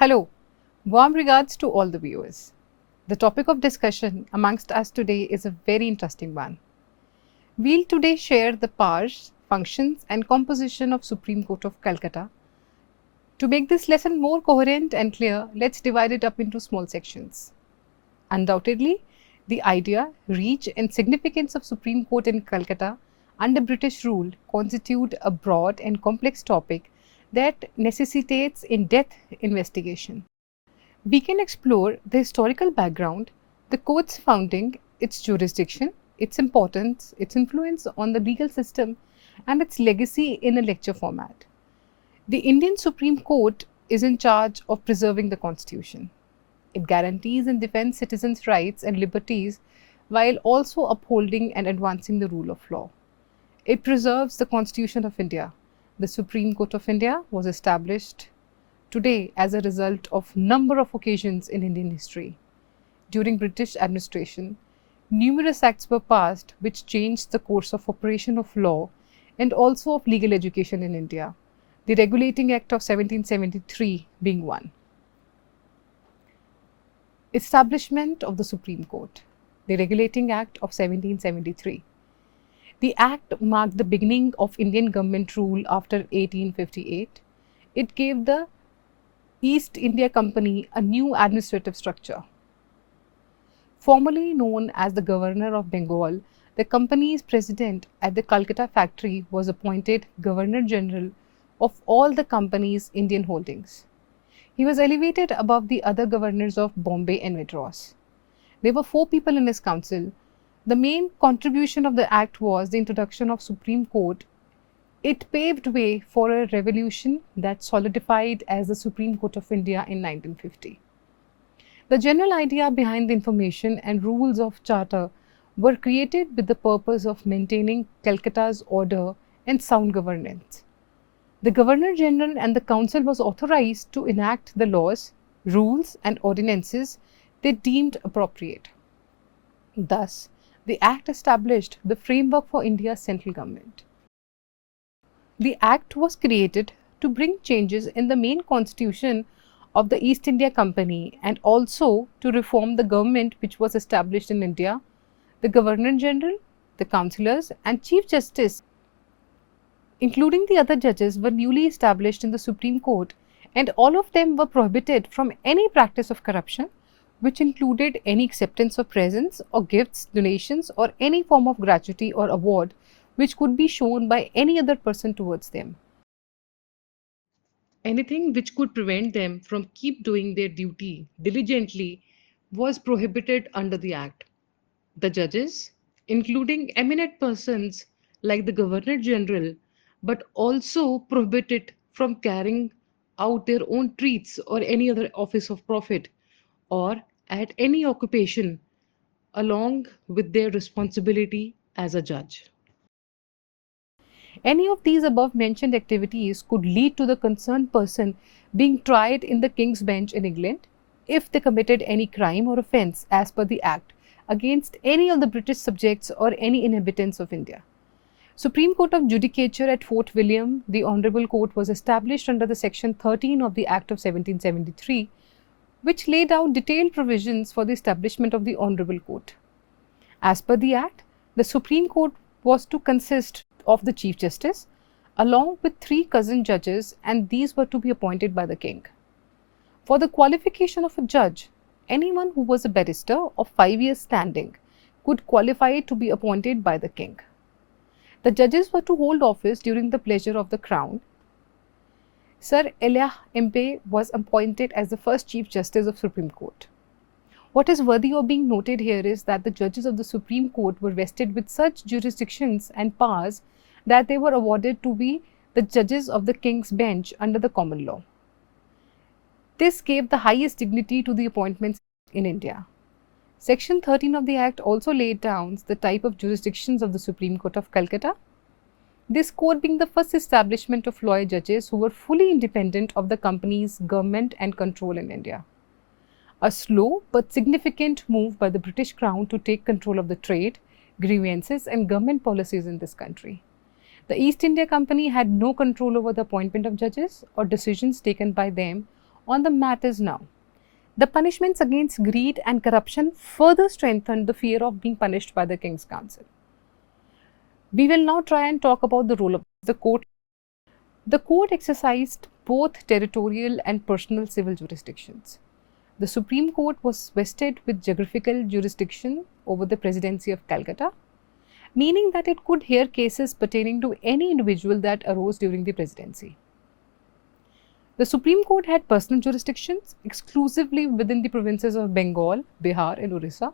Hello, warm regards to all the viewers. The topic of discussion amongst us today is a very interesting one. We'll today share the powers, functions and composition of Supreme Court of Calcutta. To make this lesson more coherent and clear, let's divide it up into small sections. Undoubtedly, the idea, reach and significance of Supreme Court in Calcutta under British rule constitute a broad and complex topic that necessitates in-depth investigation. We can explore the historical background, the court's founding, its jurisdiction, its importance, its influence on the legal system, and its legacy in a lecture format. The Indian Supreme Court is in charge of preserving the Constitution. It guarantees and defends citizens' rights and liberties while also upholding and advancing the rule of law. It preserves the Constitution of India. The Supreme Court of India was established today as a result of number of occasions in Indian history. During British administration, numerous acts were passed which changed the course of operation of law and also of legal education in India, the Regulating Act of 1773 being one. Establishment of the Supreme Court, the Regulating Act of 1773. The Act marked the beginning of Indian government rule after 1858. It gave the East India Company a new administrative structure. Formerly known as the Governor of Bengal, the company's president at the Calcutta factory was appointed Governor General of all the company's Indian holdings. He was elevated above the other governors of Bombay and Madras. There were 4 people in his council. The main contribution of the act was the introduction of Supreme Court. It paved way for a revolution that solidified as the Supreme Court of India in 1950. The general idea behind the information and rules of charter were created with the purpose of maintaining Calcutta's order and sound governance. The Governor General and the Council was authorized to enact the laws, rules and ordinances they deemed appropriate. Thus, the Act established the framework for India's central government. The Act was created to bring changes in the main constitution of the East India Company and also to reform the government which was established in India. The Governor General, the councillors and Chief Justice, including the other judges, were newly established in the Supreme Court, and all of them were prohibited from any practice of corruption, which included any acceptance of presents or gifts, donations or any form of gratuity or award which could be shown by any other person towards them. Anything which could prevent them from keep doing their duty diligently was prohibited under the Act. The judges, including eminent persons like the Governor General, but also prohibited from carrying out their own treats or any other office of profit or at any occupation along with their responsibility as a judge. Any of these above mentioned activities could lead to the concerned person being tried in the King's Bench in England if they committed any crime or offence as per the Act against any of the British subjects or any inhabitants of India. Supreme Court of Judicature at Fort William, the Honourable Court, was established under the Section 13 of the Act of 1773, which laid out detailed provisions for the establishment of the Honourable Court. As per the Act, the Supreme Court was to consist of the Chief Justice along with 3 cousin judges, and these were to be appointed by the King. For the qualification of a judge, anyone who was a barrister of 5 years standing could qualify to be appointed by the King. The judges were to hold office during the pleasure of the Crown. Sir H-L-8-The was appointed as the first Chief Justice of Supreme Court. What is worthy of being noted here is that the judges of the Supreme Court were vested with such jurisdictions and powers that they were awarded to be the judges of the King's Bench under the common law. This gave the highest dignity to the appointments in India. Section 13 of the Act also laid down the type of jurisdictions of the Supreme Court of Calcutta. This court being the first establishment of lawyer judges who were fully independent of the company's government and control in India. A slow but significant move by the British Crown to take control of the trade, grievances and government policies in this country. The East India Company had no control over the appointment of judges or decisions taken by them on the matters now. The punishments against greed and corruption further strengthened the fear of being punished by the King's Council. We will now try and talk about the role of the court. The court exercised both territorial and personal civil jurisdictions. The Supreme Court was vested with geographical jurisdiction over the Presidency of Calcutta, meaning that it could hear cases pertaining to any individual that arose during the presidency. The Supreme Court had personal jurisdictions exclusively within the provinces of Bengal, Bihar and Orissa,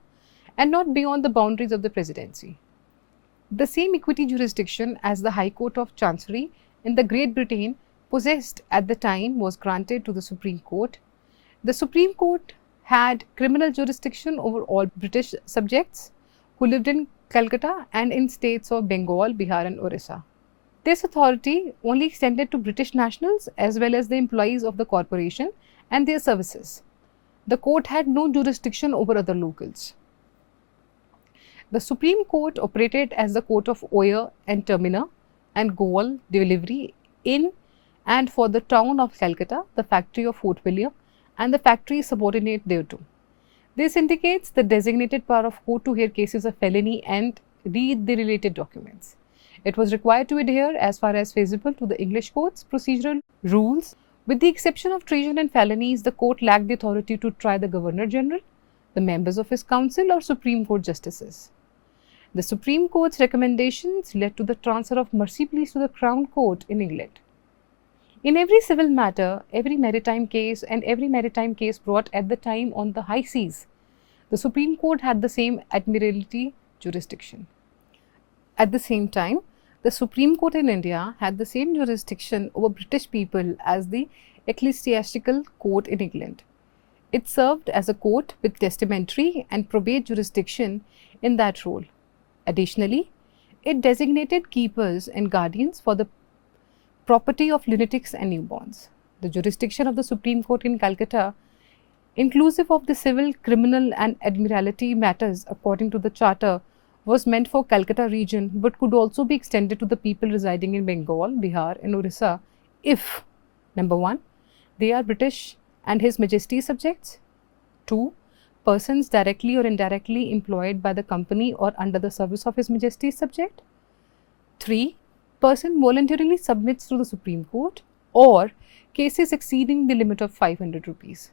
and not beyond the boundaries of the presidency. The same equity jurisdiction as the High Court of Chancery in the Great Britain possessed at the time was granted to the Supreme Court. The Supreme Court had criminal jurisdiction over all British subjects who lived in Calcutta and in states of Bengal, Bihar and Orissa. This authority only extended to British nationals as well as the employees of the corporation and their services. The court had no jurisdiction over other locals. The Supreme Court operated as the court of oyer and terminer and goal delivery in and for the town of Calcutta, the factory of Fort William and the factory subordinate thereto. This indicates the designated power of court to hear cases of felony and read the related documents. It was required to adhere as far as feasible to the English court's procedural rules. With the exception of treason and felonies, the court lacked the authority to try the Governor General, the members of his council or Supreme Court justices. The Supreme Court's recommendations led to the transfer of mercy pleas to the Crown Court in England. In every civil matter, every maritime case and every maritime case brought at the time on the high seas, the Supreme Court had the same admiralty jurisdiction. At the same time, the Supreme Court in India had the same jurisdiction over British people as the ecclesiastical court in England. It served as a court with testamentary and probate jurisdiction in that role. Additionally, it designated keepers and guardians for the property of lunatics and newborns. The jurisdiction of the Supreme Court in Calcutta, inclusive of the civil, criminal and admiralty matters according to the Charter, was meant for Calcutta region but could also be extended to the people residing in Bengal, Bihar and Orissa if, number 1, they are British and His Majesty's subjects, 2, persons directly or indirectly employed by the company or under the service of His Majesty's subject, 3, person voluntarily submits to the Supreme Court, or cases exceeding the limit of 500 rupees.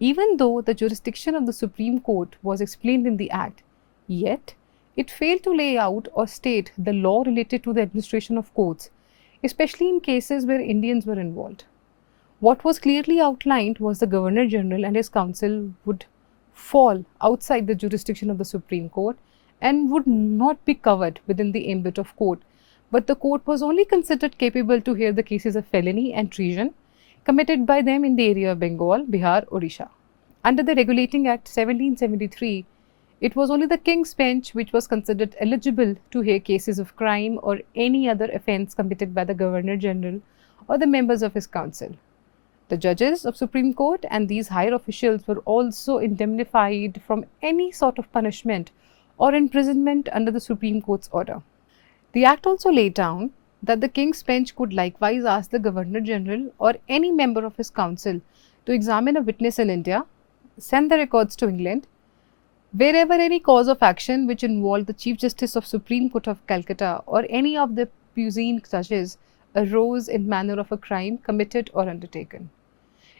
Even though the jurisdiction of the Supreme Court was explained in the Act, yet it failed to lay out or state the law related to the administration of courts, especially in cases where Indians were involved. What was clearly outlined was the Governor General and his council would fall outside the jurisdiction of the Supreme Court and would not be covered within the ambit of court, but the court was only considered capable to hear the cases of felony and treason committed by them in the area of Bengal, Bihar, Orissa. Under the Regulating Act 1773, it was only the King's Bench which was considered eligible to hear cases of crime or any other offence committed by the Governor General or the members of his council. The judges of Supreme Court and these higher officials were also indemnified from any sort of punishment or imprisonment under the Supreme Court's order. The Act also laid down that the King's Bench could likewise ask the Governor General or any member of his council to examine a witness in India, send the records to England, wherever any cause of action which involved the Chief Justice of Supreme Court of Calcutta or any of the puisne judges arose in manner of a crime committed or undertaken.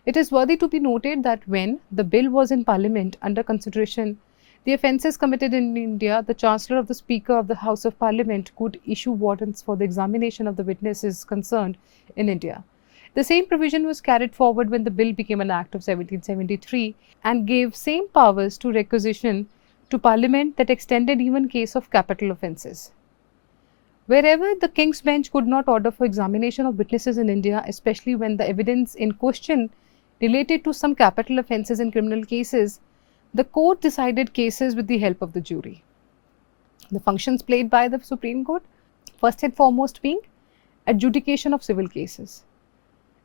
It is worthy to be noted that when the bill was in Parliament under consideration, the offences committed in India, the Chancellor of the Speaker of the House of Parliament could issue warrants for the examination of the witnesses concerned in India. The same provision was carried forward when the bill became an Act of 1773 and gave same powers to requisition to Parliament that extended even case of capital offences. Wherever the King's Bench could not order for examination of witnesses in India, especially when the evidence in question related to some capital offences in criminal cases, the court decided cases with the help of the jury. The functions played by the Supreme Court, first and foremost being adjudication of civil cases.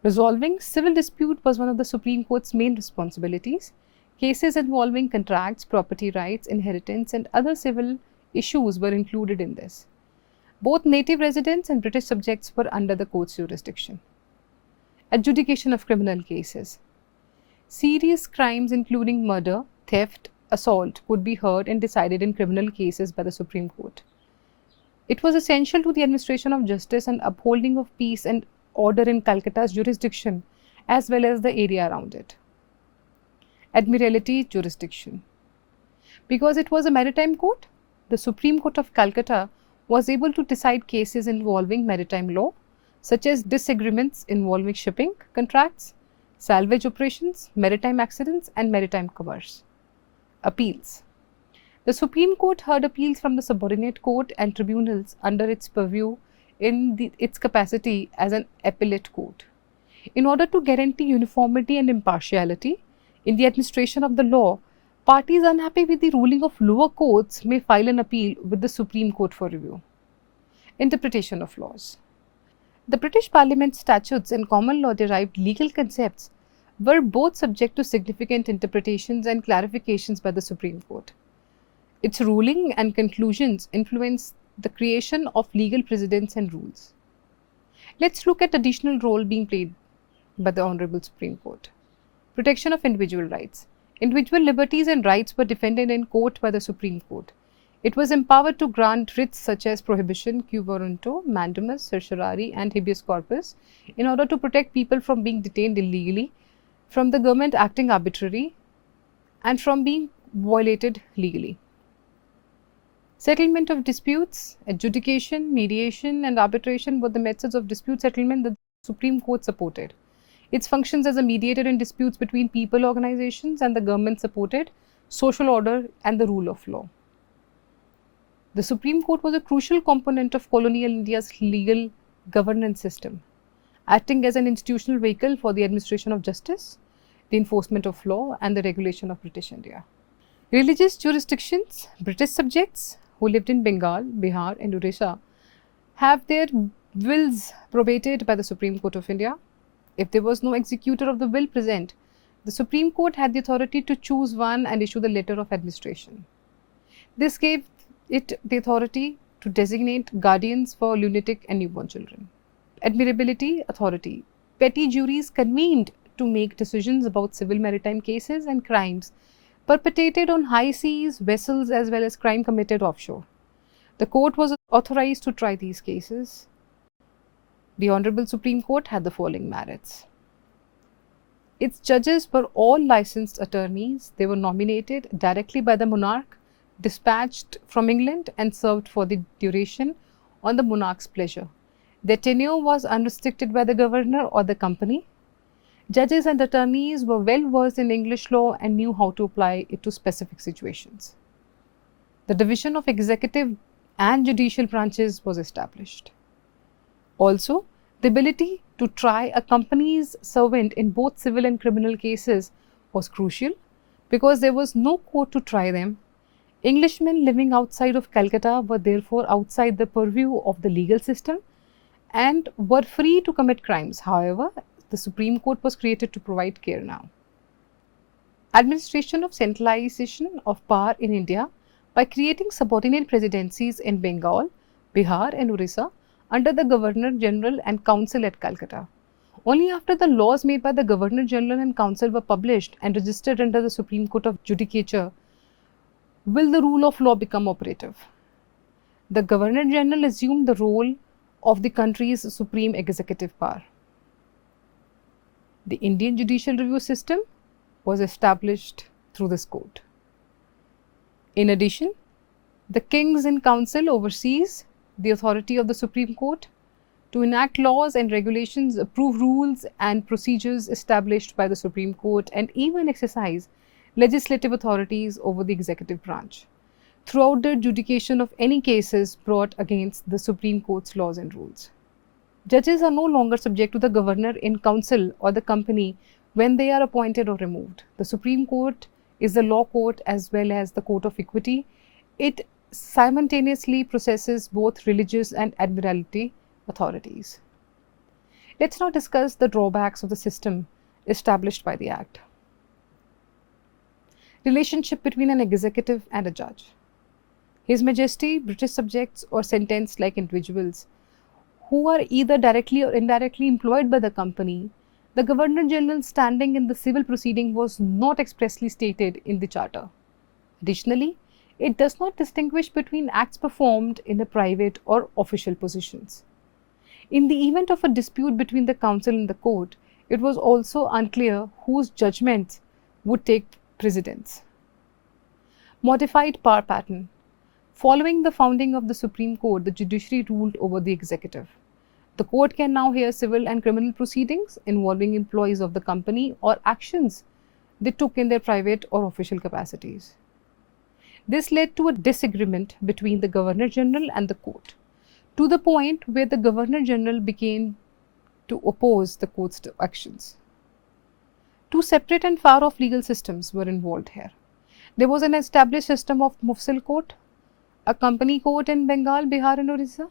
Resolving civil dispute was one of the Supreme Court's main responsibilities. Cases involving contracts, property rights, inheritance and other civil issues were included in this. Both native residents and British subjects were under the court's jurisdiction. Adjudication of criminal cases. Serious crimes including murder, theft, assault could be heard and decided in criminal cases by the Supreme Court. It was essential to the administration of justice and upholding of peace and order in Calcutta's jurisdiction as well as the area around it. Admiralty jurisdiction. Because it was a maritime court, the Supreme Court of Calcutta was able to decide cases involving maritime law, such as disagreements involving shipping contracts, salvage operations, maritime accidents, and maritime commerce. Appeals. The Supreme Court heard appeals from the subordinate court and tribunals under its purview in its capacity as an appellate court. In order to guarantee uniformity and impartiality in the administration of the law, parties unhappy with the ruling of lower courts may file an appeal with the Supreme Court for review. Interpretation of laws. The British Parliament statutes and common law derived legal concepts were both subject to significant interpretations and clarifications by the Supreme Court. Its ruling and conclusions influenced the creation of legal precedents and rules. Let's look at additional role being played by the Honorable Supreme Court. Protection of individual rights. Individual liberties and rights were defended in court by the Supreme Court. It was empowered to grant writs such as prohibition, quo warranto, mandamus, certiorari, and habeas corpus in order to protect people from being detained illegally, from the government acting arbitrarily, and from being violated legally. Settlement of disputes, adjudication, mediation, and arbitration were the methods of dispute settlement that the Supreme Court supported. Its functions as a mediator in disputes between people organizations and the government supported social order and the rule of law. The Supreme Court was a crucial component of colonial India's legal governance system, acting as an institutional vehicle for the administration of justice, the enforcement of law, and the regulation of British India. Religious jurisdictions, British subjects who lived in Bengal, Bihar, and Odisha have their wills probated by the Supreme Court of India. If there was no executor of the will present, the Supreme Court had the authority to choose one and issue the letter of administration. This gave it the authority to designate guardians for lunatic and newborn children. Admiralty authority. Petty juries convened to make decisions about civil maritime cases and crimes perpetrated on high seas vessels as well as crime committed offshore. The court was authorized to try these cases. The Honorable Supreme Court had the following merits. Its judges were all licensed attorneys. They were nominated directly by the monarch, dispatched from England, and served for the duration on the monarch's pleasure. Their tenure was unrestricted by the governor or the company. Judges and attorneys were well versed in English law and knew how to apply it to specific situations. The division of executive and judicial branches was established. Also, the ability to try a company's servant in both civil and criminal cases was crucial because there was no court to try them. Englishmen living outside of Calcutta were therefore outside the purview of the legal system and were free to commit crimes. However, the Supreme Court was created to provide care now. Administration of centralization of power in India by creating subordinate presidencies in Bengal, Bihar, and Orissa under the Governor General and Council at Calcutta. Only after the laws made by the Governor General and Council were published and registered under the Supreme Court of Judicature will the rule of law become operative. The Governor General assumed the role of the country's supreme executive power. The Indian judicial review system was established through this court. In addition, the Kings in Council oversees the authority of the Supreme Court to enact laws and regulations, approve rules and procedures established by the Supreme Court, and even exercise legislative authorities over the executive branch throughout the adjudication of any cases brought against the Supreme Court's laws and rules. Judges are no longer subject to the governor in council or the company when they are appointed or removed. The Supreme Court is the law court as well as the court of equity. It simultaneously processes both religious and admiralty authorities. Let's now discuss the drawbacks of the system established by the Act. Relationship between an executive and a judge. His Majesty, British subjects, or sentenced like individuals who are either directly or indirectly employed by the company, The Governor General's standing in the civil proceeding was not expressly stated in the Charter. Additionally, it does not distinguish between acts performed in the private or official positions. In the event of a dispute between the council and the court, it was also unclear whose judgments would take precedence. Modified power pattern. Following the founding of the Supreme Court, the judiciary ruled over the executive. The court can now hear civil and criminal proceedings involving employees of the company or actions they took in their private or official capacities. This led to a disagreement between the Governor General and the court, to the point where the Governor General began to oppose the court's actions. Two separate and far off legal systems were involved here. There was an established system of Mufsil Court, a company court in Bengal, Bihar, and Orissa.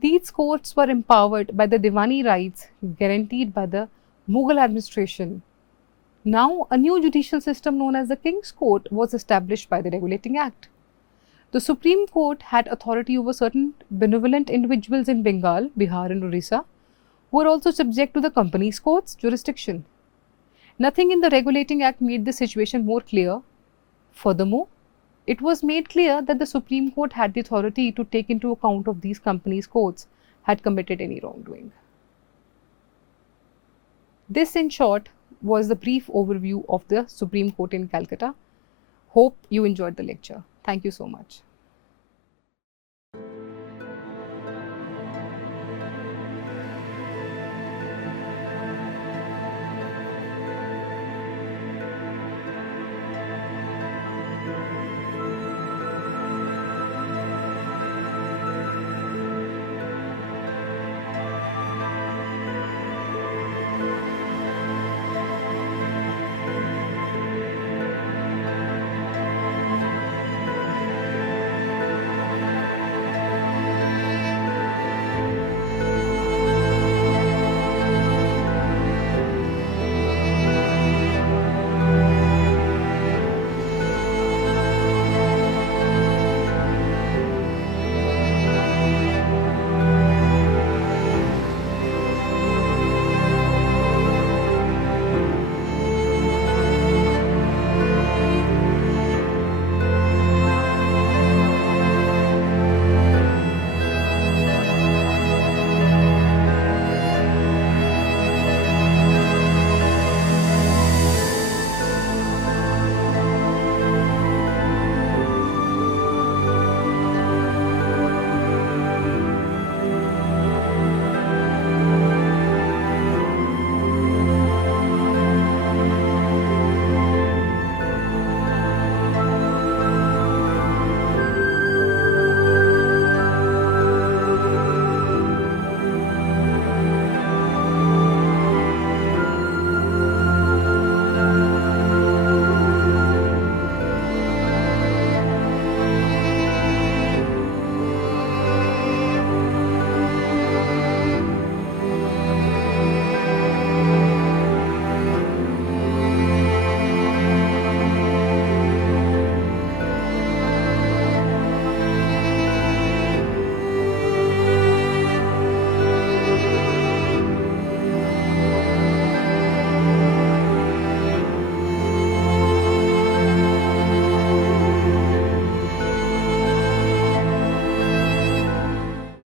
These courts were empowered by the Diwani rights guaranteed by the Mughal administration. Now, a new judicial system known as the King's Court was established by the Regulating Act. The Supreme Court had authority over certain benevolent individuals in Bengal, Bihar, and Orissa, who were also subject to the company's court's jurisdiction. Nothing in the Regulating Act made the situation more clear. Furthermore, it was made clear that the Supreme Court had the authority to take into account of these companies' courts had committed any wrongdoing. This, in short, was the brief overview of the Supreme Court in Calcutta. Hope you enjoyed the lecture. Thank you so much.